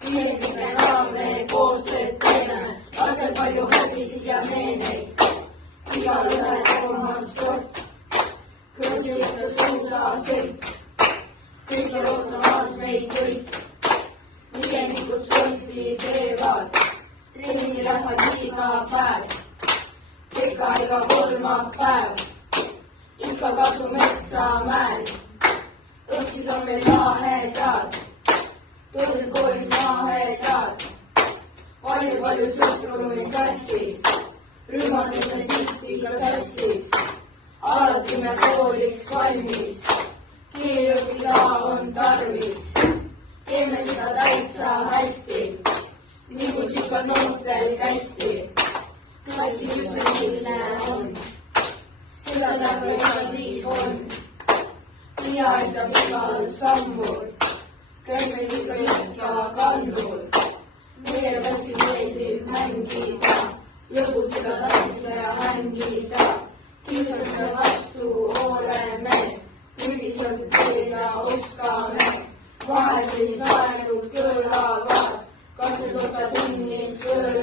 klientidega me koostööd teeme, laseb palju hõbisid ja meeneid. Igaühel oma sport, krossikas suusa sõit. Kõige ootamas meid kõik, viiendikud sporti teevad, trenni lähevad iga päev, iga kolmapäev, ikka kasu metsamäel. õppisid on meil lahedad, tulnud koolis lahedad, palju sõpru meil klassis, rühmadel on tihti ka sassis, alati me kooliks valmis. Keeli õppida on tarvis, teeme seda täitsa hästi, nagu ikka noortel kästi. Klassi milline on, seda läbi viis on, ja aitab igal sammul, käime ikka kannul. Meie klassi meeldib mängida, lõbusega tantsida ja hängida, kiusamise vastu oleme. Üldiselt teile oskame, vahel siis aegud kõlavad, katsed võtta tunnis kõlavad.